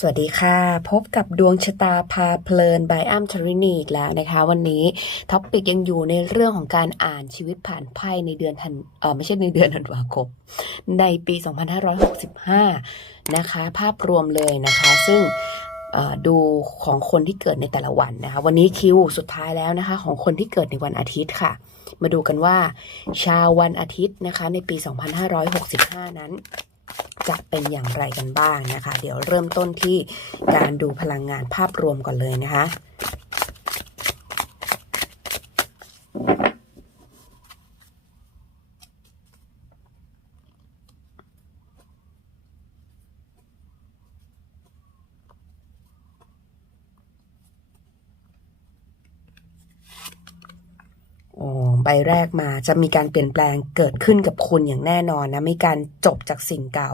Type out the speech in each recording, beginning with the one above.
สวัสดีค่ะ พบกับดวงชะตาพาเพลินบายอัมทรินีอีกแล้วนะคะ วันนี้ท็อปปิกยังอยู่ในเรื่องของการอ่านชีวิตผ่านไพ่ในเดือนธันเออไม่ใช่ในเดือนธันวาคมในปี 2565 นะคะ ภาพรวมเลยนะคะ ซึ่งดูของคนที่เกิดในแต่ละวันนะคะ วันนี้คิวสุดท้ายแล้วนะคะ ของคนที่เกิดในวันอาทิตย์ค่ะ มาดูกันว่า ชาววันอาทิตย์นะคะ ในปี 2565 นั้น จะเป็นอย่างไรกันบ้างนะคะ เดี๋ยวเริ่มต้นที่การดูพลังงานภาพรวมก่อนเลยนะคะ โอ้ ใบแรกมา จะมีการเปลี่ยนแปลงเกิดขึ้นกับคุณอย่างแน่นอนนะ มีการจบจากสิ่งเก่า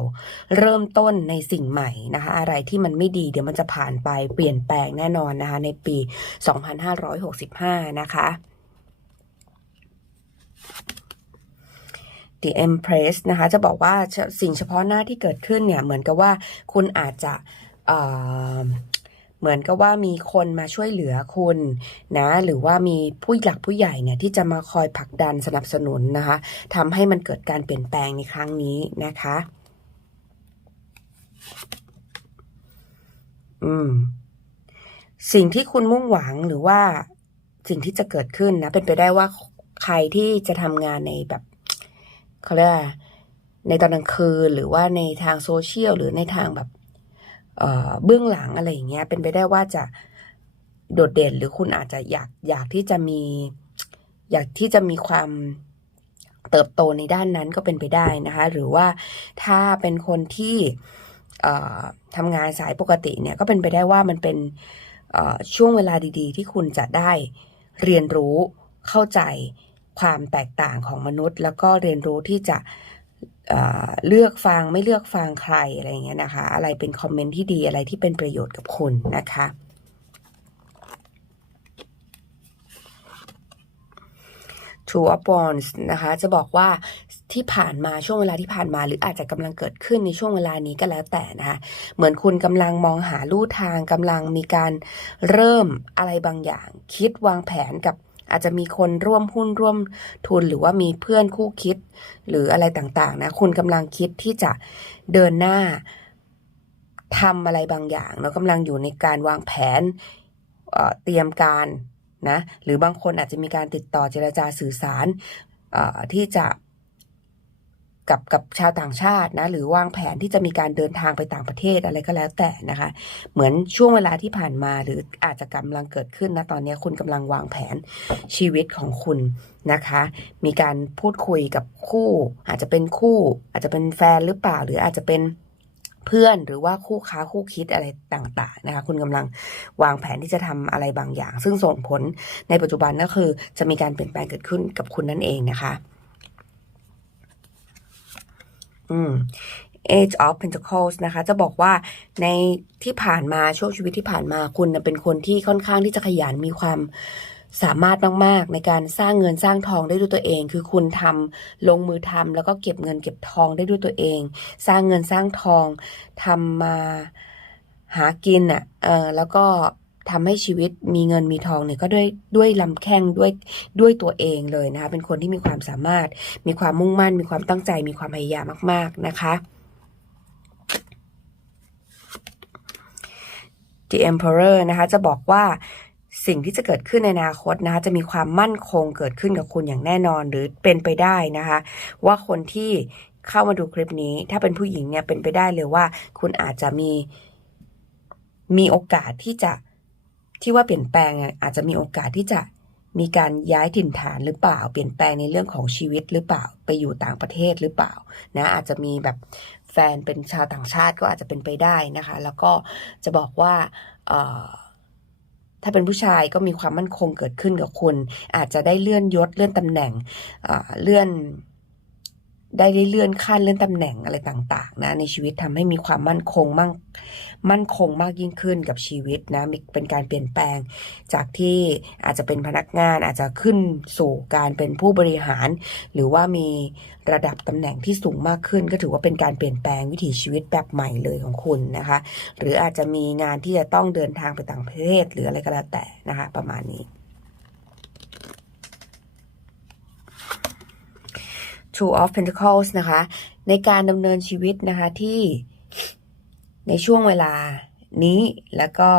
เริ่มต้นในสิ่งใหม่นะคะ อะไรที่มันไม่ดีเดี๋ยวมันจะผ่านไปเปลี่ยนแปลงแน่นอนนะคะ ในปี 2565 นะคะ The Empress นะคะ จะบอกว่าสิ่งเฉพาะหน้าที่เกิดขึ้นเนี่ย เหมือนกับว่าคุณอาจจะ เหมือนกับว่ามีคนมาช่วยเหลือคุณนะหรือว่ามีผู้หลักผู้ใหญ่เนี่ยที่จะมาคอยผลักดันสนับสนุนนะคะทำให้มันเกิดการเปลี่ยนแปลงในครั้งนี้นะคะ อืม สิ่งที่คุณมุ่งหวังหรือว่าสิ่งที่จะเกิดขึ้นนะ เป็นไปได้ว่าใครที่จะทำงานในแบบเขาเรียกในตอนกลางคืนหรือว่าในทางโซเชียลหรือในทางแบบ เบื้องหลังอะไรอย่างเงี้ยเป็นไปได้ว่าจะโดดเด่นหรือคุณอาจจะอยากอยากที่จะมี อยากที่จะมีความเติบโตในด้านนั้นก็เป็นไปได้นะคะ หรือว่าถ้าเป็นคนที่ทำงานสายปกติเนี่ยก็เป็นไปได้ว่ามันเป็นช่วงเวลาดีๆ ที่คุณจะได้เรียนรู้เข้าใจความแตกต่างของมนุษย์ แล้วก็เรียนรู้ที่จะเเลือกฟังไม่เลือกฟังใครอะไรเงี้ยนะคะ อะไรเป็นคอมเมนต์ที่ดีอะไรที่เป็นประโยชน์กับคุณนะคะ True of Wands นะคะ จะบอกว่าที่ผ่านมาช่วงเวลาที่ผ่านมาหรืออาจจะกำลังเกิดขึ้นในช่วงเวลานี้ก็แล้วแต่นะคะเหมือนคุณกำลังมองหาลู่ทางกำลังมีการเริ่มอะไรบางอย่าง คิดวางแผนกับ อาจจะมีคนร่วมหุ้นร่วมทุนหรือว่ามีเพื่อนคู่คิด หรืออะไรต่างๆนะคุณกำลังคิดที่จะเดินหน้าทำอะไรบางอย่างแล้วกำลังอยู่ในการวางแผนเเตรียมการนะหรือบางคนอาจจะมีการติดต่อเจรจาสื่อสารที่จะ กับกับชาวต่างชาตินะหรือวางแผนที่จะมีการเดินทางไปต่างประเทศอะไรก็แล้วแต่นะคะ เหมือนช่วงเวลาที่ผ่านมาหรืออาจจะกำลังเกิดขึ้นนะตอนนี้คุณกำลังวางแผนชีวิตของคุณนะคะ มีการพูดคุยกับคู่ อาจจะเป็นคู่ อาจจะเป็นแฟนหรือเปล่า หรืออาจจะเป็นเพื่อนหรือว่าคู่ค้าคู่คิดอะไรต่างๆนะคะคุณกำลังวางแผนที่จะทำอะไรบางอย่าง ซึ่งส่งผลในปัจจุบันก็คือจะมีการเปลี่ยนแปลงเกิดขึ้นกับคุณนั่นเองนะคะ อืม Age of Pentacles นะคะ จะบอกว่าในที่ผ่านมาช่วงชีวิตที่ผ่านมาคุณเป็นคนที่ค่อนข้างที่จะขยันมีความสามารถมาก ๆ ในการสร้างเงินสร้างทองได้ด้วยตัวเอง คือคุณทำลงมือทำแล้วก็เก็บเงินเก็บทองได้ด้วยตัวเอง สร้างเงินสร้างทองทำมาหากินอะเออแล้วก็ ทำให้ชีวิตมีเงินมีทองเนี่ยก็ด้วยด้วยลำแข้งด้วยด้วยตัวเองเลยนะคะเป็นคนที่มีความสามารถ มีความมุ่งมั่น มีความตั้งใจ มีความพยายามมาก ๆนะคะ The Emperor นะคะจะบอกว่าสิ่งที่จะเกิดขึ้นในอนาคตนะคะจะมีความมั่นคงเกิดขึ้นกับคุณอย่างแน่นอนหรือเป็นไปได้นะคะ ว่าคนที่เข้ามาดูคลิปนี้ ถ้าเป็นผู้หญิงเนี่ยเป็นไปได้เลยว่า คุณอาจจะมีมีโอกาสที่จะ ที่ว่าเปลี่ยนแปลงอาจจะมีโอกาสที่จะมีการย้ายถิ่นฐานหรือเปล่า เปลี่ยนแปลงในเรื่องของชีวิตหรือเปล่า ไปอยู่ต่างประเทศหรือเปล่า นะ อาจจะมีแบบแฟนเป็นชาวต่างชาติก็อาจจะเป็นไปได้นะคะ แล้วก็จะบอกว่าถ้าเป็นผู้ชายก็มีความมั่นคงเกิดขึ้นกับคุณ อาจจะได้เลื่อนยศเลื่อนตำแหน่งเลื่อน ได้เลื่อนขั้นเลื่อนตำแหน่งอะไรต่างๆนะในชีวิตทำให้มีความมั่นคงมั่งมั่นคงมากยิ่งขึ้นกับชีวิตนะมีเป็นการเปลี่ยนแปลง จากที่อาจจะเป็นพนักงานอาจจะขึ้นสู่การเป็นผู้บริหาร หรือว่ามีระดับตำแหน่งที่สูงมากขึ้น ก็ถือว่าเป็นการเปลี่ยนแปลงวิถีชีวิตแบบใหม่เลยของคุณนะคะ หรืออาจจะมีงานที่จะต้องเดินทางไปต่างประเทศหรืออะไรก็แล้วแต่นะคะประมาณนี้ Two of Pentacles นะคะ ในการดำเนินชีวิตนะคะที่ในช่วงเวลา นี้แล้วก็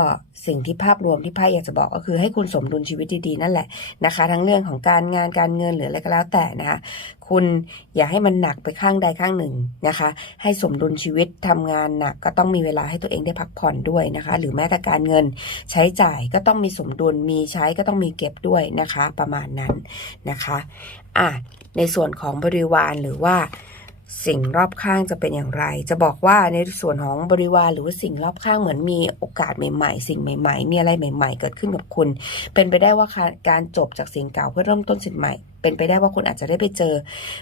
สิ่งที่ภาพรวมที่ไพ่อยากจะบอกก็คือให้คุณสมดุลชีวิตดีๆนั่นแหละนะคะ ทั้งเรื่องของการงานการเงินหรืออะไรก็แล้วแต่นะคะคุณอย่าให้มันหนักไปข้างใดข้างหนึ่งนะคะ ให้สมดุลชีวิตทำงานหนักก็ต้องมีเวลาให้ตัวเองได้พักผ่อนด้วยนะคะ หรือแม้แต่การเงินใช้จ่ายก็ต้องมีสมดุลมีใช้ก็ต้องมีเก็บด้วยนะคะ ประมาณนั้นนะคะอะในส่วนของบริวารหรือว่า สิ่งรอบข้างจะเป็นอย่างไร จะบอกว่าในส่วนของบริวารหรือว่าสิ่งรอบข้างเหมือนมีโอกาสใหม่ๆ สิ่งใหม่ๆ มีอะไรใหม่ ๆ เกิดขึ้นกับคุณ เป็นไปได้ว่าการจบจากสิ่งเก่าเพื่อเริ่มต้นสิ่งใหม่ เป็นไปได้ว่าคุณอาจจะได้ไปเจอ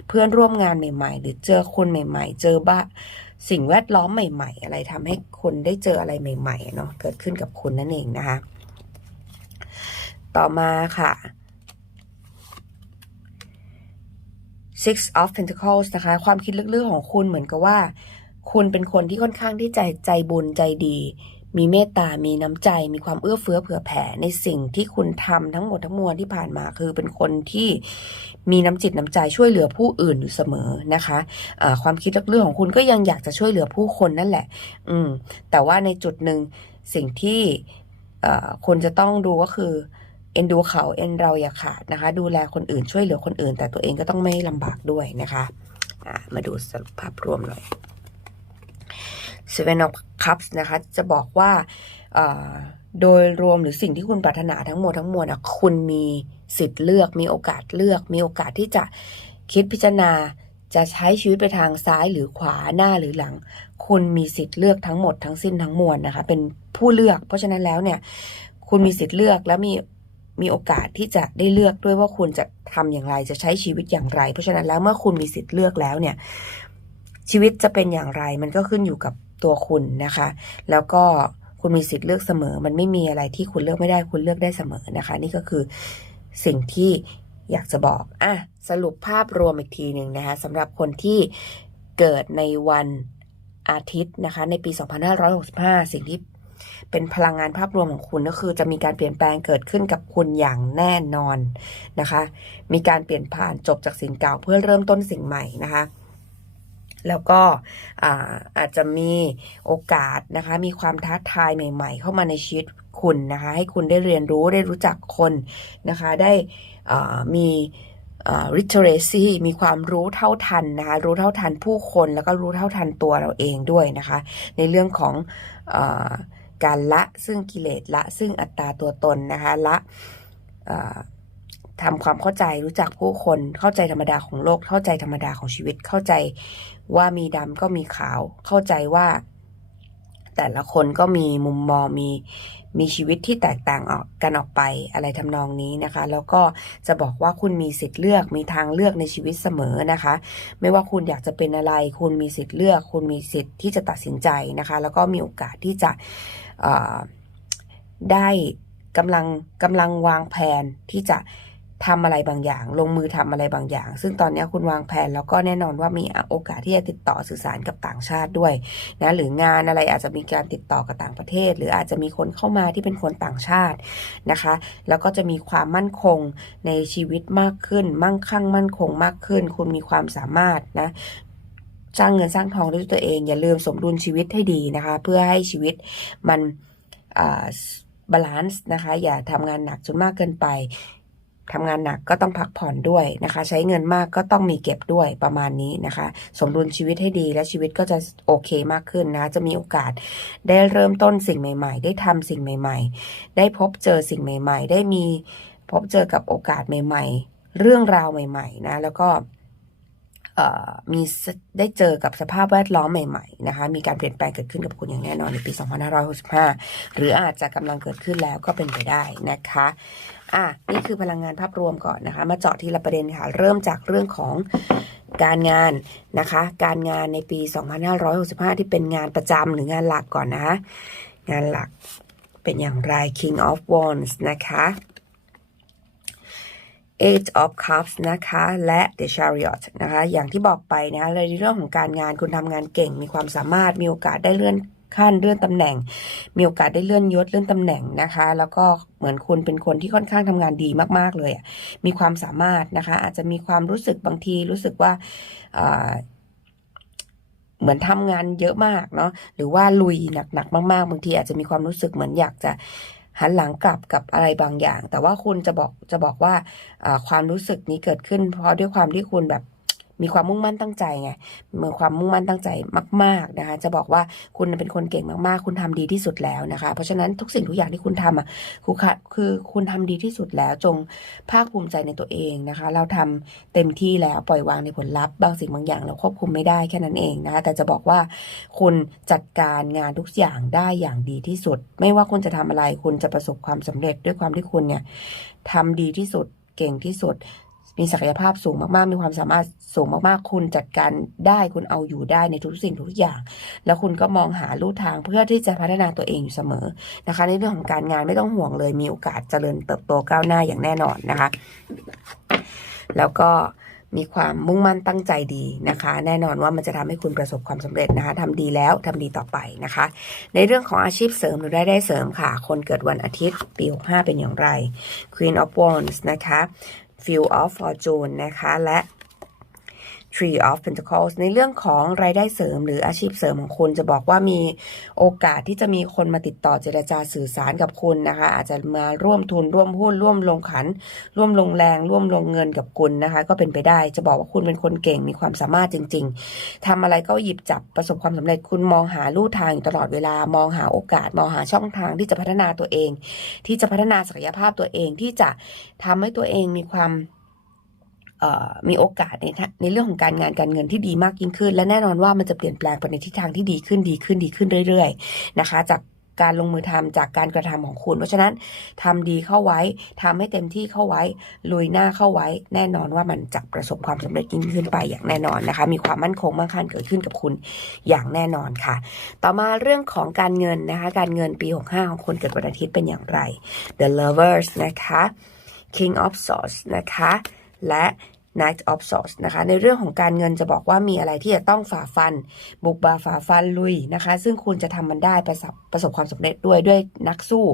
เพื่อนร่วมงานใหม่ ๆ หรือเจอคนใหม่ ๆ เจอบ้าสิ่งแวดล้อมใหม่ ๆ อะไรทำให้คุณได้เจออะไรใหม่ ๆ เนาะเกิดขึ้นกับคุณนั่นเองนะคะ ต่อมาค่ะ Six of Pentacles นะคะ ความคิดลึกๆของคุณเหมือนกับว่า คุณเป็นคนที่ค่อนข้างที่ใจใจบุญใจดี มีเมตตา มีน้ำใจ มีความเอื้อเฟื้อเผื่อแผ่ในสิ่งที่คุณทำทั้งหมดทั้งมวลที่ผ่านมาคือเป็นคนที่มีน้ำจิตน้ำใจช่วยเหลือผู้อื่นอยู่เสมอนะคะะความคิดลึกๆของคุณก็ยังอยากจะช่วยเหลือผู้คนนั่นแหละ อืม แต่ว่าในจุดหนึ่งสิ่งที่คุณจะต้องดูก็คือ เอ็นดูเขาเอ็นเราอย่าขาดนะคะ ดูแลคนอื่นช่วยเหลือคนอื่น แต่ตัวเองก็ต้องไม่ลำบากด้วยนะคะมาดูสรุปภาพรวมหน่อย Seven of Cups นะคะ จะบอกว่าโดยรวมหรือสิ่งที่คุณปรารถนาทั้งหมดทั้งมวลนะคุณมีสิทธิ์เลือก มีโอกาสเลือก มีโอกาสที่จะคิดพิจารณาจะใช้ชีวิตไปทางซ้ายหรือขวาหน้าหรือหลัง คุณมีสิทธิ์เลือกทั้งหมดทั้งสิ้นทั้งมวลนะคะ เป็นผู้เลือก เพราะฉะนั้นแล้วเนี่ย คุณมีสิทธิ์เลือกและมี มีโอกาสที่จะได้เลือกด้วยว่าคุณจะทำอย่างไรจะใช้ชีวิตอย่างไร เพราะฉะนั้นแล้วเมื่อคุณมีสิทธิ์เลือกแล้วเนี่ย ชีวิตจะเป็นอย่างไรมันก็ขึ้นอยู่กับตัวคุณนะคะ แล้วก็คุณมีสิทธิ์เลือกเสมอ มันไม่มีอะไรที่คุณเลือกไม่ได้คุณเลือกได้เสมอนะคะ นี่ก็คือสิ่งที่อยากจะบอกอะสรุปภาพรวมอีกทีหนึ่งนะคะสำหรับคนที่เกิดในวันอาทิตย์นะคะ ในปี 2565 สิ่งที่ เป็นพลังงานภาพรวมของคุณก็คือจะมีการเปลี่ยนแปลงเกิดขึ้นกับคุณอย่างแน่นอนนะคะ มีการเปลี่ยนผ่านจบจากสิ่งเก่าเพื่อเริ่มต้นสิ่งใหม่นะคะแล้วก็อาอาจจะมีโอกาสนะคะ มีความท้าทายใหม่ ๆ เข้ามาในชีวิตคุณนะคะ ให้คุณได้เรียนรู้ได้รู้จักคนนะคะ ได้มี literacy มีความรู้เท่าทันนะคะ รู้เท่าทันผู้คนแล้วก็รู้เท่าทันตัวเราเองด้วยนะคะ ในเรื่องของอ การละซึ่งกิเลสละซึ่งอัตตาตัวตนนะคะละทำความเข้าใจรู้จักผู้คนเข้าใจธรรมดาของโลก เข้าใจธรรมดาของชีวิต เข้าใจว่ามีดำก็มีขาว เข้าใจว่า แต่ละคนก็มีมุมมองมีมีชีวิตที่แตกต่างออกกันออกไปอะไรทำนองนี้นะคะ แล้วก็จะบอกว่าคุณมีสิทธิ์เลือกมีทางเลือกในชีวิตเสมอนะคะ ไม่ว่าคุณอยากจะเป็นอะไร คุณมีสิทธิ์เลือก คุณมีสิทธิ์ที่จะตัดสินใจนะคะ แล้วก็มีโอกาสที่จะ ได้กำลังกำลังวางแผนที่จะทำอะไรบางอย่าง ลงมือทำอะไรบางอย่าง ซึ่งตอนนี้คุณวางแผนแล้วก็แน่นอนว่ามีโอกาสที่จะติดต่อสื่อสารกับต่างชาติด้วยนะหรืองานอะไรอาจจะมีการติดต่อกับต่างประเทศ หรืออาจจะมีคนเข้ามาที่เป็นคนต่างชาตินะคะ แล้วก็จะมีความมั่นคงในชีวิตมากขึ้น มั่งคั่งมั่นคงมากขึ้น คุณมีความสามารถนะ สร้างเงินสร้างทองด้วยตัวเอง อย่าลืมสมดุลชีวิตให้ดีนะคะ เพื่อให้ชีวิตมันบาลานซ์นะคะ อย่าทำงานหนักจนมากเกินไปทำงานหนักก็ต้องพักผ่อนด้วยนะคะ ใช้เงินมากก็ต้องมีเก็บด้วยประมาณนี้นะคะ สมดุลชีวิตให้ดีและชีวิตก็จะโอเคมากขึ้นนะจะมีโอกาสได้เริ่มต้นสิ่งใหม่ ๆ ได้ทำสิ่งใหม่ ๆ ได้พบเจอสิ่งใหม่ ๆ ได้มีพบเจอกับโอกาสใหม่ ๆ เรื่องราวใหม่ ๆ นะ แล้วก็ มีได้เจอกับสภาพแวดล้อมใหม่ๆนะคะมีการเปลี่ยนแปลงเกิดขึ้นกับคุณอย่างแน่นอนในปี 2565 หรืออาจจะกำลังเกิดขึ้นแล้วก็เป็นไปได้นะคะอะนี่คือพลังงานภาพรวมก่อนนะคะ มาเจาะทีละประเด็นค่ะ เริ่มจากเรื่องของการงานนะคะ การงานในปี 2565 ที่เป็นงานประจำหรืองานหลักก่อนนะคะงานหลักเป็นอย่างไร King of Wands นะคะ Eight of Cups นะคะ และ The Chariot นะคะ อย่างที่บอกไปนะคะในเรื่องของการงานคุณทำงานเก่ง มีความสามารถมีโอกาสได้เลื่อนขั้นเลื่อนตำแหน่ง มีโอกาสได้เลื่อนยศเลื่อนตำแหน่งนะคะ แล้วก็เหมือนคุณเป็นคนที่ค่อนข้างทำงานดีมาก ๆ เลย มีความสามารถนะคะ อาจจะมีความรู้สึกบางทีรู้สึกว่าเหมือนทำงานเยอะมากเนาะหรือว่าลุยหนักๆมาก ๆ บางทีอาจจะมีความรู้สึกเหมือนอยากจะ หันหลังกลับกับอะไรบางอย่าง แต่ว่าคุณจะบอกจะบอกว่าอ่าความรู้สึกนี้เกิดขึ้น เพราะด้วยความที่คุณแบบ มีความมุ่งมั่นตั้งใจไงมีความมุ่งมั่นตั้งใจมาก ๆนะคะ จะบอกว่าคุณเป็นคนเก่งมากๆ คุณทำดีที่สุดแล้วนะคะ เพราะฉะนั้นทุกสิ่งทุกอย่างที่คุณทำอะคือค่ะคือคุณทำดีที่สุดแล้วจงภาคภูมิใจในตัวเองนะคะ เราทำเต็มที่แล้วปล่อยวางในผลลัพธ์บางสิ่งบางอย่างเราควบคุมไม่ได้แค่นั้นเองนะคะแต่จะบอกว่าคุณจัดการงานทุกอย่างได้อย่างดีที่สุด ไม่ว่าคุณจะทำอะไรคุณจะประสบความสำเร็จด้วยความที่คุณเนี่ยทำดีที่สุดเก่งที่สุด มีศักยภาพสูงมากๆ มีความสามารถสูงมากๆ คุณจัดการได้คุณเอาอยู่ได้ในทุกสิ่งทุกอย่าง แล้วคุณก็มองหาลู่ทางเพื่อที่จะพัฒนาตัวเองอยู่เสมอนะคะ ในเรื่องของการงานไม่ต้องห่วงเลย มีโอกาสเจริญเติบโตก้าวหน้าอย่างแน่นอนนะคะ แล้วก็มีความมุ่งมั่นตั้งใจดีนะคะ แน่นอนว่ามันจะทำให้คุณประสบความสำเร็จนะคะทำดีแล้วทำดีต่อไปนะคะ ในเรื่องของอาชีพเสริมหรือรายได้เสริมค่ะ คนเกิดวันอาทิตย์ปี 65 เป็นอย่างไร Queen of Wands นะคะ Field of Fortune นะคะ และ Tree of Pentacles ในเรื่องของรายได้เสริมหรืออาชีพเสริมของคุณจะบอกว่ามีโอกาสที่จะมีคนมาติดต่อเจรจาสื่อสารกับคุณนะคะ อาจจะมาร่วมทุนร่วมหุ้นร่วมลงขัน ร่วมลงแรง ร่วมลงเงินกับคุณนะคะ ก็เป็นไปได้จะบอกว่าคุณเป็นคนเก่งมีความสามารถจริง ๆทำอะไรก็หยิบจับประสบความสำเร็จคุณมองหาลู่ทางอยู่ตลอดเวลามองหาโอกาส มองหาช่องทางที่จะพัฒนาตัวเอง ที่จะพัฒนาศักยภาพตัวเองที่จะทำให้ตัวเองมีความ มีโอกาสในในเรื่องของการงานการเงินที่ดีมากยิ่งขึ้น และแน่นอนว่ามันจะเปลี่ยนแปลงไปในทิศทางที่ดีขึ้นดีขึ้นดีขึ้นเรื่อย ๆ นะคะ จากการลงมือทำจากการกระทำของคุณ เพราะฉะนั้นทำดีเข้าไว้ทำให้เต็มที่เข้าไว้ลุยหน้าเข้าไว้ แน่นอนว่ามันจะประสบความสำเร็จยิ่งขึ้นไปอย่างแน่นอนนะคะ มีความมั่นคงมั่งคั่งเกิดขึ้นกับคุณอย่างแน่นอนค่ะ ต่อมาเรื่องของการเงินนะคะ การเงินปี 65 ของคนเกิดวันอาทิตย์เป็นอย่างไร The Lovers นะคะ King of Swords นะคะ และ Knight of Swords นะคะในเรื่องของการเงินจะบอกว่ามีอะไรที่จะต้องฝ่าฟัน บุกบาฝ่าฟันลุยนะคะ ซึ่งคุณจะทำมันได้ประสบประสบความสำเร็จด้วยด้วยนักสู้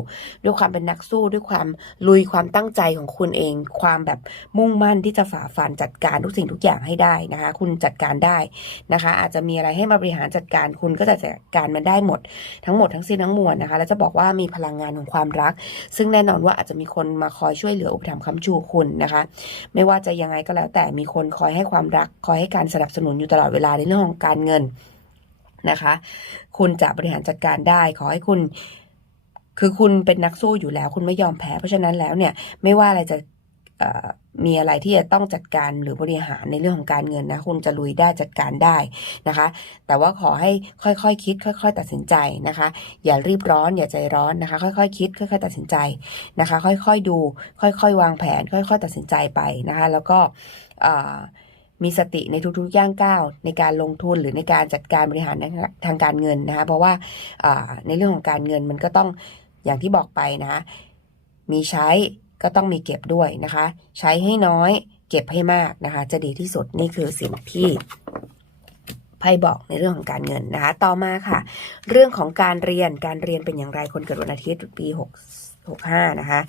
ด้วยความเป็นนักสู้ด้วยความลุยความตั้งใจของคุณเอง ความแบบมุ่งมั่นที่จะฝ่าฟันจัดการทุกสิ่งทุกอย่างให้ได้นะคะ คุณจัดการได้นะคะ อาจจะมีอะไรให้มาบริหารจัดการคุณก็จะจัดการมันได้หมด ทั้งหมดทั้งสิ้นทั้งมวลนะคะแล้วจะบอกว่ามีพลังงานของความรัก ซึ่งแน่นอนว่าอาจจะมีคนมาคอยช่วยเหลืออุปถัมภ์ค้ำชูคุณนะคะ ไม่ว่าจะยังไงก็แล้วแต่มีคนคอยให้ความรัก คอยให้การสนับสนุนอยู่ตลอดเวลาในเรื่องของการเงินนะคะ คุณจะบริหารจัดการได้ ขอให้คุณ คือคุณเป็นนักสู้อยู่แล้ว คุณไม่ยอมแพ้ เพราะฉะนั้นแล้วเนี่ย ไม่ว่าอะไรจะ มีอะไรที่จะต้องจัดการหรือบริหารในเรื่องของการเงินนะคุณจะลุยได้จัดการได้นะคะ แต่ว่าขอให้ค่อยๆคคิด ค่อย ๆ ตัดสินใจนะคะ อย่ารีบร้อนอย่าใจร้อนนะคะ ค่อยๆคคิด ค่อย ๆ ตัดสินใจนะคะ ค่อย ๆ ดู ค่อย ๆ วางแผน ค่อย ๆ ตัดสินใจไปนะคะ แล้วก็มีสติในทุกๆย่างก้าวในการลงทุนหรือในการจัดการบริหารทางการเงินนะคะ เพราะว่าในเรื่องของการเงินมันก็ต้องอย่างที่บอกไปนะ มีใช้ ก็ต้องมีเก็บด้วยนะคะ ใช้ให้น้อยเก็บให้มากนะคะ จะดีที่สุดนี่คือสิ่งที่ไพ่บอกในเรื่องของการเงินนะคะ ต่อมาค่ะ เรื่องของการเรียนการเรียนเป็นอย่างไรคนเกิดวันอาทิตย์ปี6 65 นะคะ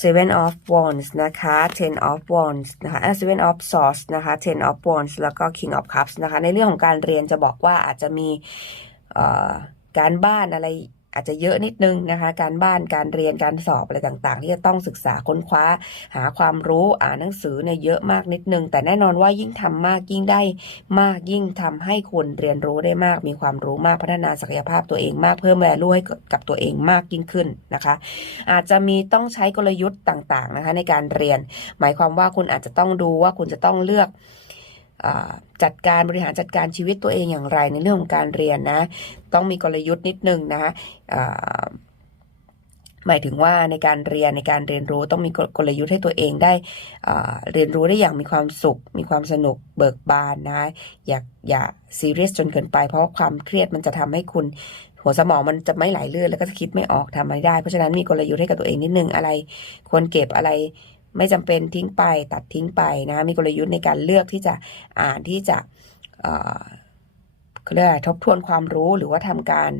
Seven of Wands นะคะ Ten of Wands นะคะอะ Seven of Swords นะคะ Ten of Wands แล้วก็ King of Cups นะคะ ในเรื่องของการเรียนจะบอกว่าอาจจะมีการบ้านอะไร อาจจะเยอะนิดนึงนะคะ การบ้านการเรียนการสอบอะไรต่างๆ ที่จะต้องศึกษาค้นคว้า หาความรู้อ่านหนังสือเนี่ยเยอะมากนิดนึง แต่แน่นอนว่ายิ่งทำมากยิ่งได้มากยิ่งทำให้คุณเรียนรู้ได้มาก มีความรู้มากพัฒนาศักยภาพตัวเองมากเพิ่มแวลูให้กับตัวเองมากยิ่งขึ้นนะคะ อาจจะมีต้องใช้กลยุทธ์ต่างๆนะคะในการเรียน หมายความว่าคุณอาจจะต้องดูว่าคุณจะต้องเลือก จัดการบริหารจัดการชีวิตตัวเองอย่างไรในเรื่องของการเรียนนะ ต้องมีกลยุทธ์นิดนึงนะหมายถึงว่าในการเรียนในการเรียนรู้ต้องมีกลยุทธ์ให้ตัวเองได้เรียนรู้ได้อย่างมีความสุข มีความสนุกเบิกบานนะอย่าอย่าซีเรียสจนเกินไปเพราะความเครียดมันจะทำให้คุณ หัวสมองมันจะไม่ไหลเลื่อนแล้วก็คิดไม่ออกทำไม่ได้ เพราะฉะนั้นมีกลยุทธ์ให้กับตัวเองนิดนึงอะไร ควรเก็บอะไร ไม่จำเป็นทิ้งไปตัดทิ้งไปนะมีกลยุทธ์ในการเลือกที่จะอ่านที่จะเรียกอะไรทบทวนความรู้หรือว่าทำการ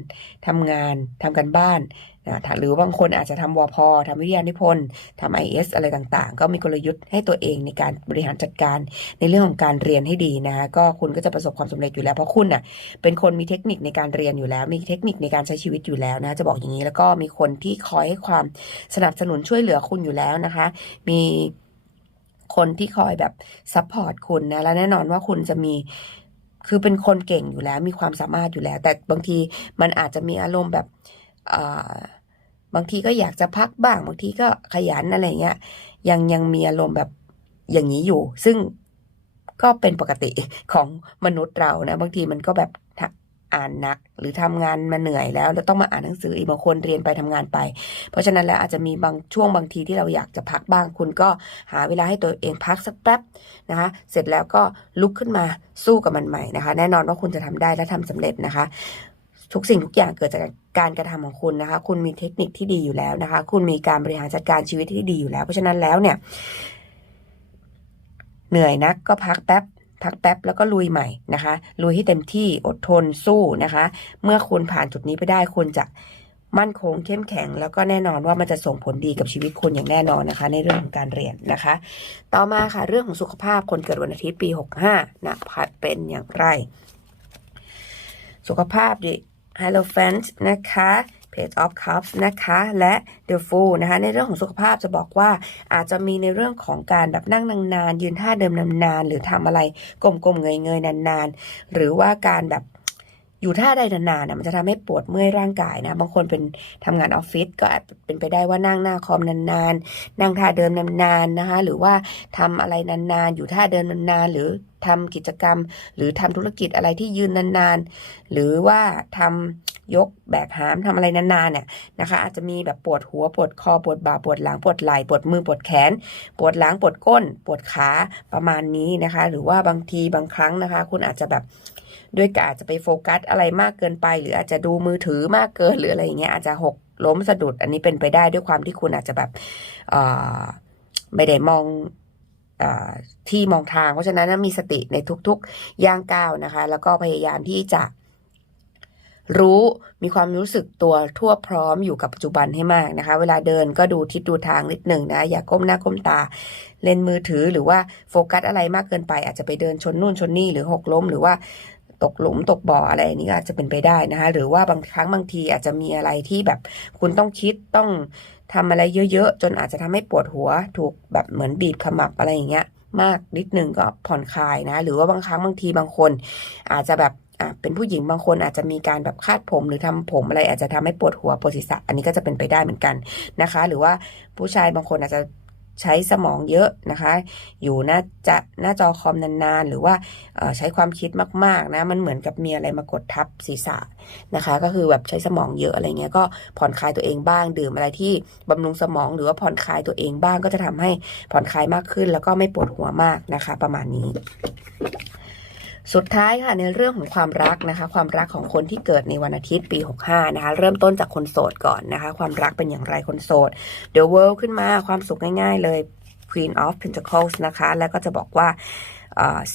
ทำงานทำการบ้าน นะหรือบางคนอาจจะทำวพทำวิทยานิพนธ์ทำไอเอสอะไรต่างๆ ก็มีกลยุทธ์ให้ตัวเองในการบริหารจัดการในเรื่องของการเรียนให้ดีนะก็คุณก็จะประสบความสำเร็จอยู่แล้วเพราะคุณน่ะเป็นคนมีเทคนิคในการเรียนอยู่แล้ว มีเทคนิคในการใช้ชีวิตอยู่แล้วนะจะบอกอย่างนี้แล้วก็มีคนที่คอยให้ความสนับสนุนช่วยเหลือคุณอยู่แล้วนะคะ มีคนที่คอยแบบซัพพอร์ตคุณนะและแน่นอนว่าคุณจะมีคือเป็นคนเก่งอยู่แล้ว มีความสามารถอยู่แล้ว แต่บางทีมันอาจจะมีอารมณ์แบบอ่า บางทีก็อยากจะพักบ้าง บางทีก็ขยันอะไรเงี้ย ยังยังมีอารมณ์แบบอย่างนี้อยู่ ซึ่งก็เป็นปกติของมนุษย์เรานะบางทีมันก็แบบอ่านหนัก หรือทำงานมาเหนื่อยแล้ว แล้วต้องมาอ่านหนังสืออีกบางคนเรียนไปทำงานไป เพราะฉะนั้นแล้วอาจจะมีบางช่วงบางทีที่เราอยากจะพักบ้าง คุณก็หาเวลาให้ตัวเองพักสักแป๊บนะคะ เสร็จแล้วก็ลุกขึ้นมาสู้กับมันใหม่นะคะ แน่นอนว่าคุณจะทำได้และทำสำเร็จนะคะ ทุกสิ่งทุกอย่างเกิดจาก การกระทำของคุณนะคะ คุณมีเทคนิคที่ดีอยู่แล้วนะคะ คุณมีการบริหารจัดการชีวิตที่ดีอยู่แล้ว เพราะฉะนั้นแล้วเนี่ย เหนื่อยนักก็พักแป๊บพักแป๊บแล้วก็ลุยใหม่นะคะ ลุยให้เต็มที่อดทนสู้นะคะ เมื่อคุณผ่านจุดนี้ไปได้คุณจะมั่นคงเข้มแข็ง แล้วก็แน่นอนว่ามันจะส่งผลดีกับชีวิตคุณอย่างแน่นอนนะคะ ในเรื่องของการเรียนนะคะ ต่อมาค่ะเรื่องของสุขภาพคนเกิดวันอาทิตย์ปี 65นะพัดเป็นอย่างไร สุขภาพดิ Hierophant นะคะ Page of Cups นะคะ และ The Fool นะคะ ในเรื่องของสุขภาพจะบอกว่าอาจจะมีในเรื่องของการแบบนั่งนานๆ ยืนท่าเดิมนานๆ หรือทำอะไรกลมๆ เงยๆ นานๆ หรือว่าการแบบอยู่ท่าใดนานๆนะมันจะทำให้ปวดเมื่อยร่างกายนะ บางคนเป็นทำงานออฟฟิศก็อาจเป็นไปได้ว่านั่งหน้าคอมนานๆ นั่งท่าเดิมนานๆนะคะ หรือว่าทำอะไรนานๆ อยู่ท่าเดินนานๆ หรือ ทำกิจกรรม หรือทำธุรกิจอะไรที่ยืนนานๆ หรือว่าทำยกแบกหามทำอะไรนานๆเนี่ยนะคะ อาจจะมีแบบปวดหัวปวดคอปวดบ่าปวดหลังปวดไหล่ปวดมือปวดแขน ปวดหลังปวดก้น ปวดขาประมาณนี้นะคะ หรือว่าบางทีบางครั้งนะคะ คุณอาจจะแบบด้วยกอาจจะไปโฟกัสอะไรมากเกินไป หรืออาจจะดูมือถือมากเกินหรืออะไรอย่างเงี้ยอาจจะหกล้มสะดุดอันนี้เป็นไปได้ด้วยความที่คุณอาจจะแบบไม่ได้มอง ที่มองทาง เพราะฉะนั้นมีสติในทุกๆย่างก้าวนะคะ แล้วก็พยายามที่จะรู้มีความรู้สึกตัวทั่วพร้อมอยู่กับปัจจุบันให้มากนะคะ เวลาเดินก็ดูทิศดูทางนิดหนึ่งนะ อย่าก้มหน้าก้มตา เล่นมือถือหรือว่าโฟกัสอะไรมากเกินไป อาจจะไปเดินชนนู่นชนนี่หรือหกล้ม หรือว่าตกหลุมตกบ่ออะไรนี้อาจจะเป็นไปได้นะคะ หรือว่าบางครั้งบางทีอาจจะมีอะไรที่แบบคุณต้องคิดต้อง ทำอะไรเยอะๆ จนอาจจะทำให้ปวดหัว ถูกแบบเหมือนบีบขมับอะไรอย่างเงี้ย มากนิดนึงก็ผ่อนคลายนะ หรือว่าบางครั้งบางทีบางคน อาจจะแบบอะเป็นผู้หญิงบางคนอาจจะมีการแบบคาดผมหรือทำผมอะไรอาจจะทำให้ปวดหัวปวดศีรษะอันนี้ก็จะเป็นไปได้เหมือนกันนะคะ หรือว่าผู้ชายบางคนอาจจะ ใช้สมองเยอะนะคะ อยู่หน้าจะหน้าจอคอมนานๆ หรือว่าใช้ความคิดมากๆนะ มันเหมือนกับมีอะไรมากดทับศีรษะนะคะ ก็คือแบบใช้สมองเยอะอะไรเงี้ย ก็ผ่อนคลายตัวเองบ้าง ดื่มอะไรที่บำรุงสมองหรือว่าผ่อนคลายตัวเองบ้าง ก็จะทำให้ผ่อนคลายมากขึ้น แล้วก็ไม่ปวดหัวมากนะคะ ประมาณนี้ สุดท้ายค่ะในเรื่องของความรักนะคะ ความรักของคนที่เกิดในวันอาทิตย์ปี 65 นะคะ เริ่มต้นจากคนโสดก่อนนะคะ ความรักเป็นอย่างไรคนโสด The World ขึ้นมาความสุขง่าย ๆ เลย Queen of Pentacles นะคะ แล้วก็จะบอกว่า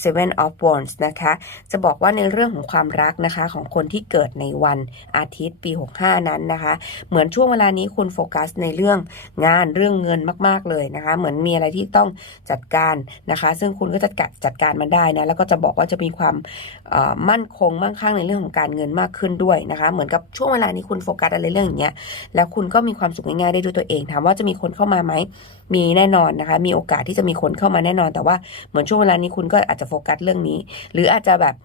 Seven of Wands นะคะ จะบอกว่าในเรื่องของความรักนะคะของคนที่เกิดในวันอาทิตย์ปี 65 นั้นนะคะ เหมือนช่วงเวลานี้คุณโฟกัสในเรื่องงานเรื่องเงินมาก ๆ เลยนะคะ เหมือนมีอะไรที่ต้องจัดการนะคะ ซึ่งคุณก็จะจัดจัดการมันได้นะ แล้วก็จะบอกว่าจะมีความมั่นคงมั่งคั่งในเรื่องของการเงินมากขึ้นด้วยนะคะ เหมือนกับช่วงเวลานี้คุณโฟกัสอะไรเรื่องอย่างเงี้ย แล้วคุณก็มีความสุขง่ายๆได้ด้วยตัวเอง ถามว่าจะมีคนเข้ามาไหม มีแน่นอนนะคะ มีโอกาสที่จะมีคนเข้ามาแน่นอน แต่ว่าเหมือนช่วงเวลานี้คุณก็อาจจะโฟกัสเรื่องนี้ หรืออาจจะแบบ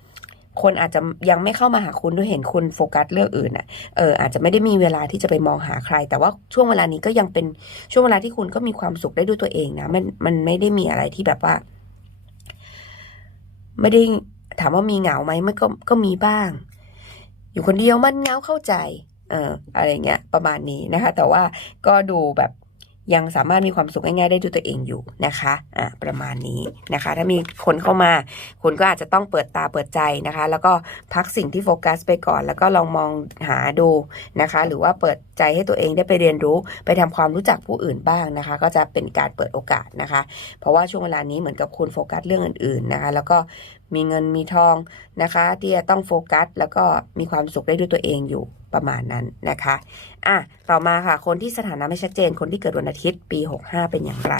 คนอาจจะยังไม่เข้ามาหาคุณด้วยเห็นคุณโฟกัสเรื่องอื่นอะ เอออาจจะไม่ได้มีเวลาที่จะไปมองหาใคร แต่ว่าช่วงเวลานี้ก็ยังเป็นช่วงเวลาที่คุณก็มีความสุขได้ด้วยตัวเองนะ มันมันไม่ได้มีอะไรที่แบบว่า ไม่ได้ถามว่ามีเหงาไหมมันก็ก็มีบ้าง อยู่คนเดียวมันเหงาเข้าใจ เอออะไรเงี้ย ประมาณนี้นะคะ แต่ว่าก็ดูแบบ ยังสามารถมีความสุขง่ายๆได้ด้วยตัวเองอยู่นะคะอ่าประมาณนี้นะคะ ถ้ามีคนเข้ามาคุณก็อาจจะต้องเปิดตาเปิดใจนะคะ แล้วก็พักสิ่งที่โฟกัสไปก่อน แล้วก็ลองมองหาดูนะคะ หรือว่าเปิดใจให้ตัวเองได้ไปเรียนรู้ ไปทำความรู้จักผู้อื่นบ้างนะคะ ก็จะเป็นการเปิดโอกาสนะคะ เพราะว่าช่วงเวลานี้เหมือนกับคุณโฟกัสเรื่องอื่นๆนะคะ แล้วก็ มีเงินมีทองนะคะ ที่จะต้องโฟกัส แล้วก็มีความสุขได้ด้วยตัวเองอยู่ประมาณนั้นนะคะอะต่อมาค่ะ คนที่สถานะไม่ชัดเจน คนที่เกิดวันอาทิตย์ปี 65 เป็นอย่างไร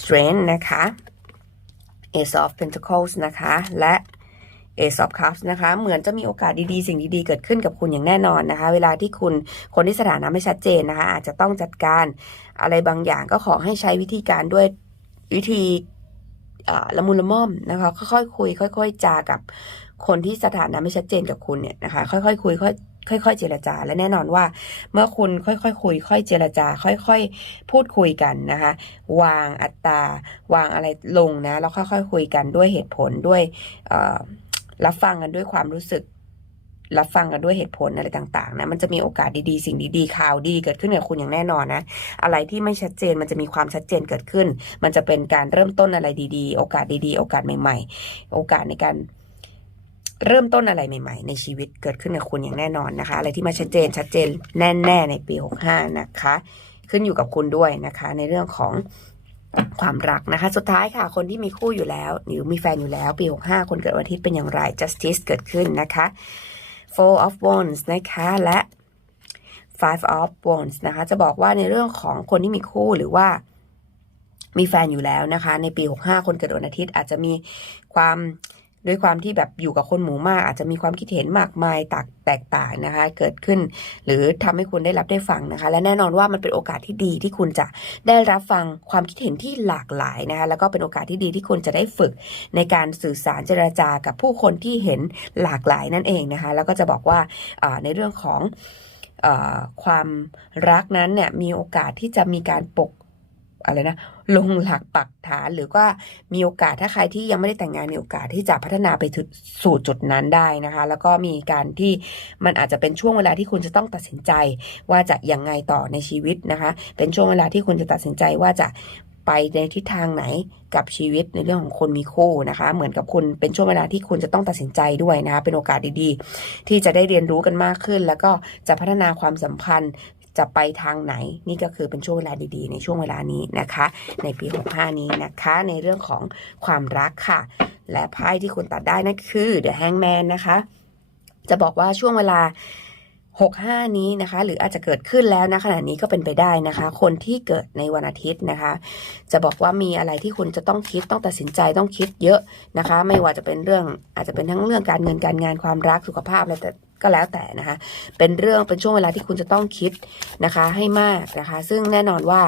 Strength นะคะ Ace of Pentacles นะคะ และ Ace of Cups นะคะ เหมือนจะมีโอกาสดีๆ สิ่งดีๆ เกิดขึ้นกับคุณอย่างแน่นอนนะคะ เวลาที่คุณคนที่สถานะไม่ชัดเจนนะคะ อาจจะต้องจัดการอะไรบางอย่างก็ขอให้ใช้วิธีการด้วยวิธี ละมุนละม่อมนะคะ ค่อยๆคุย ค่อย ๆ จากับคนที่สถานะไม่ชัดเจนกับคุณเนี่ยนะคะ ค่อยๆคุยค่อยค่อยๆเจรจา และแน่นอนว่า เมื่อคุณค่อยๆคุย ค่อยเจรจา ค่อยๆพูดคุยกันนะคะ วางอัตรา วางอะไรลงนะแล้วค่อยๆคุยกันด้วยเหตุผลด้วยรับฟังกันด้วยความรู้สึก รับฟังกันด้วยเหตุผลอะไรต่างๆนะมันจะมีโอกาสดีๆ สิ่งดีๆข่าวดีเกิดขึ้นกับคุณอย่างแน่นอนนะ อะไรที่ไม่ชัดเจนมันจะมีความชัดเจนเกิดขึ้น มันจะเป็นการเริ่มต้นอะไรดีๆ โอกาสดีๆ โอกาสใหม่ ๆ โอกาสในการเริ่มต้นอะไรใหม่ๆ ในชีวิตเกิดขึ้นกับคุณอย่างแน่นอนนะคะ อะไรที่มาชัดเจนชัดเจนแน่ๆในปี 65 นะคะ ขึ้นอยู่กับคุณด้วยนะคะ ในเรื่องของความรักนะคะ สุดท้ายค่ะ คนที่มีคู่อยู่แล้ว หรือมีแฟนอยู่แล้ว ปี 65 คนเกิดวันอาทิตย์เป็นอย่างไร justice เกิดขึ้นนะคะ four of wands นะคะและ five of wands นะคะจะบอกว่าในเรื่องของคนที่มีคู่หรือว่ามีแฟนอยู่แล้วนะคะ ในปี 65 คนเกิดวันอาทิตย์อาจจะมีความ ด้วยความที่แบบอยู่กับคนหมู่มาก อาจจะมีความคิดเห็นมากมายตากแตกต่างนะคะ เกิดขึ้น หรือทำให้คุณได้รับได้ฟังนะคะ และแน่นอนว่ามันเป็นโอกาสที่ดีที่คุณจะได้รับฟังความคิดเห็นที่หลากหลายนะคะ แล้วก็เป็นโอกาสที่ดีที่คุณจะได้ฝึกในการสื่อสารเจรจากับผู้คนที่เห็นหลากหลายนั่นเองนะคะ แล้วก็จะบอกว่าในเรื่องของความรักนั้นเนี่ยมีโอกาสที่จะมีการปก อะไรนะลงหลักปักฐานหรือว่ามีโอกาสถ้าใครที่ยังไม่ได้แต่งงานมีโอกาสที่จะพัฒนาไปสู่จุดนั้นได้นะคะ แล้วก็มีการที่มันอาจจะเป็นช่วงเวลาที่คุณจะต้องตัดสินใจ ว่าจะยังไงต่อในชีวิตนะคะ เป็นช่วงเวลาที่คุณจะตัดสินใจว่าจะไปในทิศทางไหนกับชีวิตในเรื่องของคนมีคู่นะคะ เหมือนกับคุณเป็นช่วงเวลาที่คุณจะต้องตัดสินใจด้วยนะคะเป็นโอกาสดีๆ ที่จะได้เรียนรู้กันมากขึ้น แล้วก็จะพัฒนาความสัมพันธ์ จะไปทางไหน นี่ก็คือเป็นช่วงเวลาดีๆ ในช่วงเวลานี้นะคะ ในปี 65 นี้นะคะ ในเรื่องของความรักค่ะ และไพ่ที่คุณตัดได้นั่นคือ The Hangman นะคะ จะบอกว่าช่วงเวลา65 นี้นะคะ หรืออาจจะเกิดขึ้นแล้วนะขณะนี้ก็เป็นไปได้นะคะ คนที่เกิดในวันอาทิตย์นะคะ จะบอกว่ามีอะไรที่คุณจะต้องคิดต้องตัดสินใจต้องคิดเยอะนะคะ ไม่ว่าจะเป็นเรื่องอาจจะเป็นทั้งเรื่องการเงินการงานความรักสุขภาพอะไรแต่ ก็แล้วแต่นะคะ เป็นเรื่องเป็นช่วงเวลาที่คุณจะต้องคิดนะคะ ให้มากนะคะ ซึ่งแน่นอนว่า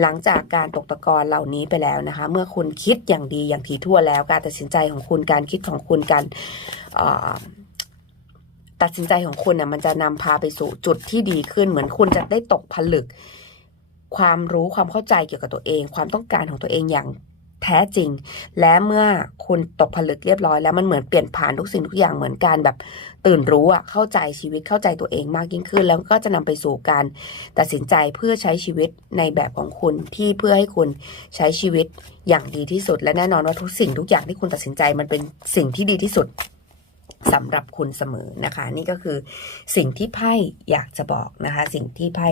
หลังจากการตกตะกอนเหล่านี้ไปแล้วนะคะ เมื่อคุณคิดอย่างดีอย่างถี่ถ้วนแล้ว การตัดสินใจของคุณการคิดของคุณการตัดสินใจของคุณน่ะมันจะนำพาไปสู่จุดที่ดีขึ้น เหมือนคุณจะได้ตกผลึก ความรู้ความเข้าใจเกี่ยวกับตัวเอง ความต้องการของตัวเองอย่าง แท้จริง และเมื่อคุณตกผลึกเรียบร้อยแล้วมันเหมือนเปลี่ยนผ่านทุกสิ่งทุกอย่างเหมือนการแบบตื่นรู้อะเข้าใจชีวิตเข้าใจตัวเองมากยิ่งขึ้น แล้วก็จะนำไปสู่การตัดสินใจเพื่อใช้ชีวิตในแบบของคุณที่เพื่อให้คุณใช้ชีวิตอย่างดีที่สุด และแน่นอนว่าทุกสิ่งทุกอย่างที่คุณตัดสินใจมันเป็นสิ่งที่ดีที่สุด สำหรับคุณเสมอนะคะ นี่ก็คือสิ่งที่ไพ่อยากจะบอกนะคะ สิ่งที่ไพ่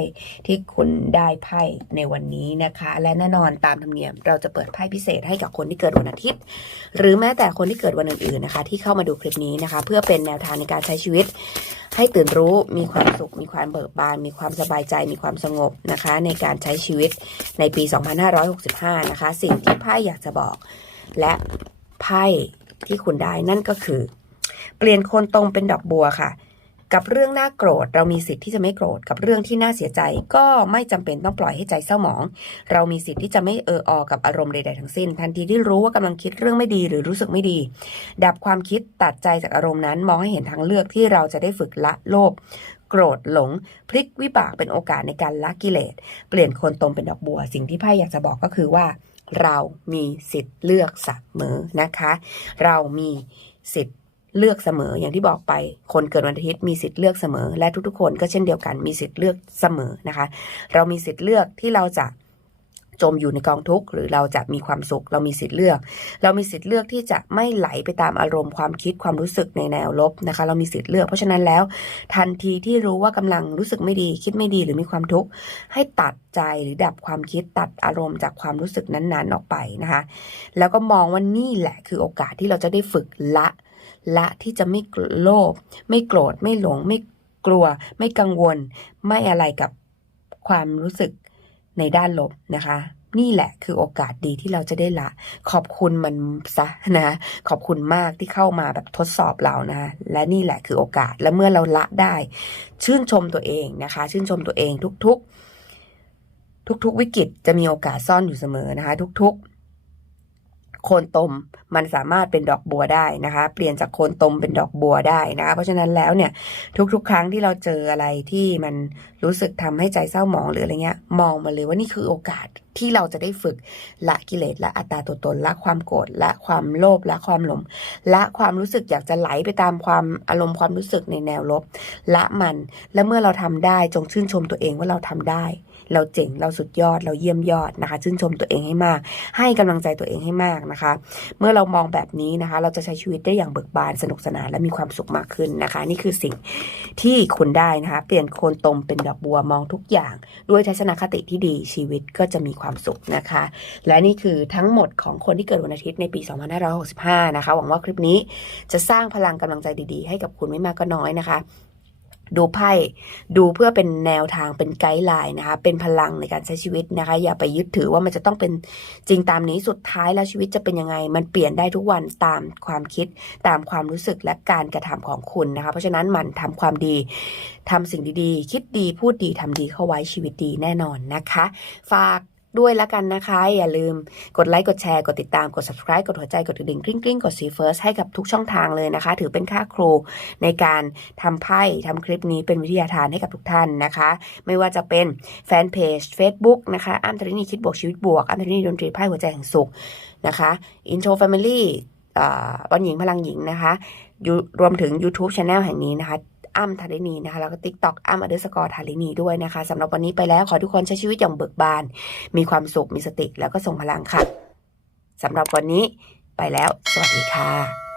ที่คุณได้ไพ่ในวันนี้นะคะ และแน่นอนตามธรรมเนียม เราจะเปิดไพ่พิเศษให้กับคนที่เกิดวันอาทิตย์ หรือแม้แต่คนที่เกิดวันอื่นๆนะคะ ที่เข้ามาดูคลิปนี้นะคะ เพื่อเป็นแนวทางในการใช้ชีวิต ให้ตื่นรู้มีความสุข มีความเบิกบาน มีความสบายใจ มีความสงบนะคะ ในการใช้ชีวิตในปี 2565 นะคะ สิ่งที่ไพ่อยากจะบอก และไพ่ที่คุณได้นั่นก็คือ เปลี่ยนคนตรงเป็นดอกบัวค่ะ กับเรื่องน่าโกรธ เรามีสิทธิ์ที่จะไม่โกรธ กับเรื่องที่น่าเสียใจ ก็ไม่จำเป็นต้องปล่อยให้ใจเศร้าหมอง เรามีสิทธิ์ที่จะไม่เอออกับอารมณ์ใดๆทั้งสิ้น ทันทีที่รู้ว่ากำลังคิดเรื่องไม่ดีหรือรู้สึกไม่ดี ดับความคิดตัดใจจากอารมณ์นั้น มองให้เห็นทางเลือกที่เราจะได้ฝึกละโลภโกรธหลง พลิกวิบากเป็นโอกาสในการละกิเลส เปลี่ยนคนตรงเป็นดอกบัว สิ่งที่ไพ่อยากจะบอกก็คือว่า เรามีสิทธิ์เลือกเสมอนะคะ เรามีสิทธิ์ เลือกเสมออย่างที่บอกไป คนเกิดวันอาทิตย์มีสิทธิ์เลือกเสมอ และทุกๆ คนก็เช่นเดียวกันมีสิทธิ์เลือกเสมอนะคะ เรามีสิทธิ์เลือกที่เราจะจมอยู่ในกองทุกข์หรือเราจะมีความสุข เรามีสิทธิ์เลือก เรามีสิทธิ์เลือกที่จะไม่ไหลไปตามอารมณ์ความคิดความรู้สึกในแนวลบนะคะ เรามีสิทธิ์เลือกเพราะฉะนั้นแล้ว ทันทีที่รู้ว่ากำลังรู้สึกไม่ดี คิดไม่ดีหรือมีความทุกข์ให้ตัดใจหรือดับความคิดตัดอารมณ์จากความรู้สึกนั้นๆออกไปนะคะ แล้วก็มองว่านี่แหละคือโอกาสที่เราจะได้ฝึกละ ละที่จะไม่โลภไม่โกรธไม่หลง ไม่กลัว ไม่กังวล ไม่อะไรกับความรู้สึกในด้านลบนะคะ นี่แหละคือโอกาสดีที่เราจะได้ละ ขอบคุณมันซะนะขอบคุณมากที่เข้ามาแบบทดสอบเรานะและนี่แหละคือโอกาสและเมื่อเราละได้ ชื่นชมตัวเองนะคะ ชื่นชมตัวเองทุก ๆ ทุกๆวิกฤตจะมีโอกาสซ่อนอยู่เสมอนะคะ ทุก ๆ โคนตมมันสามารถเป็นดอกบัวได้นะคะ เปลี่ยนจากโคนตมเป็นดอกบัวได้นะคะ เพราะฉะนั้นแล้วเนี่ยทุกๆ ครั้งที่เราเจออะไรที่มันรู้สึกทำให้ใจเศร้าหมองหรืออะไรเงี้ย มองมาเลยว่านี่คือโอกาสที่เราจะได้ฝึกละกิเลสละอัตตาตัวตนละความโกรธละความโลภละความหลงละความรู้สึกอยากจะไหลไปตามความอารมณ์ความรู้สึกในแนวลบ ละมันและเมื่อเราทำได้จงชื่นชมตัวเองว่าเราทำได้ เราเจ๋งเราสุดยอดเราเยี่ยมยอดนะคะชื่นชมตัวเองให้มาก ให้กำลังใจตัวเองให้มากนะคะ เมื่อเรามองแบบนี้นะคะ เราจะใช้ชีวิตได้อย่างเบิกบานสนุกสนานและมีความสุขมากขึ้นนะคะ นี่คือสิ่งที่คุณได้นะคะ เปลี่ยนโคนตมเป็นดอกบัวมองทุกอย่าง ด้วยทัศนคติที่ดีชีวิตก็จะมีความสุขนะคะ และนี่คือทั้งหมดของคนที่เกิดวันอาทิตย์ในปี 2565 นะคะ หวังว่าคลิปนี้จะสร้างพลังกำลังใจดีๆ ให้กับคุณไม่มากก็น้อยนะคะ ดูไพ่ดูเพื่อเป็นแนวทางเป็นไกด์ไลน์นะคะ เป็นพลังในการใช้ชีวิตนะคะ อย่าไปยึดถือว่ามันจะต้องเป็นจริงตามนี้สุดท้ายแล้วชีวิตจะเป็นยังไง มันเปลี่ยนได้ทุกวันตามความคิดตามความรู้สึกและการกระทำของคุณนะคะ เพราะฉะนั้นมันทำความดีทำสิ่งดีๆ คิดดีพูดดีทำดีเข้าไว้ชีวิตดีแน่นอนนะคะ ฝาก ด้วยละกันนะคะ อย่าลืมกดไลค์กดแชร์กดติดตามกด subscribe กดหัวใจกดกระดิ่งกริ๊งกริ๊งกด see first ให้กับทุกช่องทางเลยนะคะ ถือเป็นค่าครูในการทำไพ่ทำคลิปนี้เป็นวิทยาทานให้กับทุกท่านนะคะ ไม่ว่าจะเป็นแฟนเพจ Facebook นะคะอ้ำธรินีคิดบวกชีวิตบวกอ้ำธรินีดนตรีไพ่หัวใจแห่งสุขนะคะ Intro Family อ่าวันหญิงพลังหญิงนะคะรวมถึง YouTube Channel แห่งนี้นะคะ อ้ำธารินีนะคะแล้วก็ TikTok อ้ำอเดอร์สกอร์ธารินีด้วยนะคะสำหรับวันนี้ไปแล้วขอทุกคนใช้ชีวิตอย่างเบิกบาน มีความสุขมีสติแล้วก็ส่งพลังค่ะสำหรับวันนี้ไปแล้ว สวัสดีค่ะ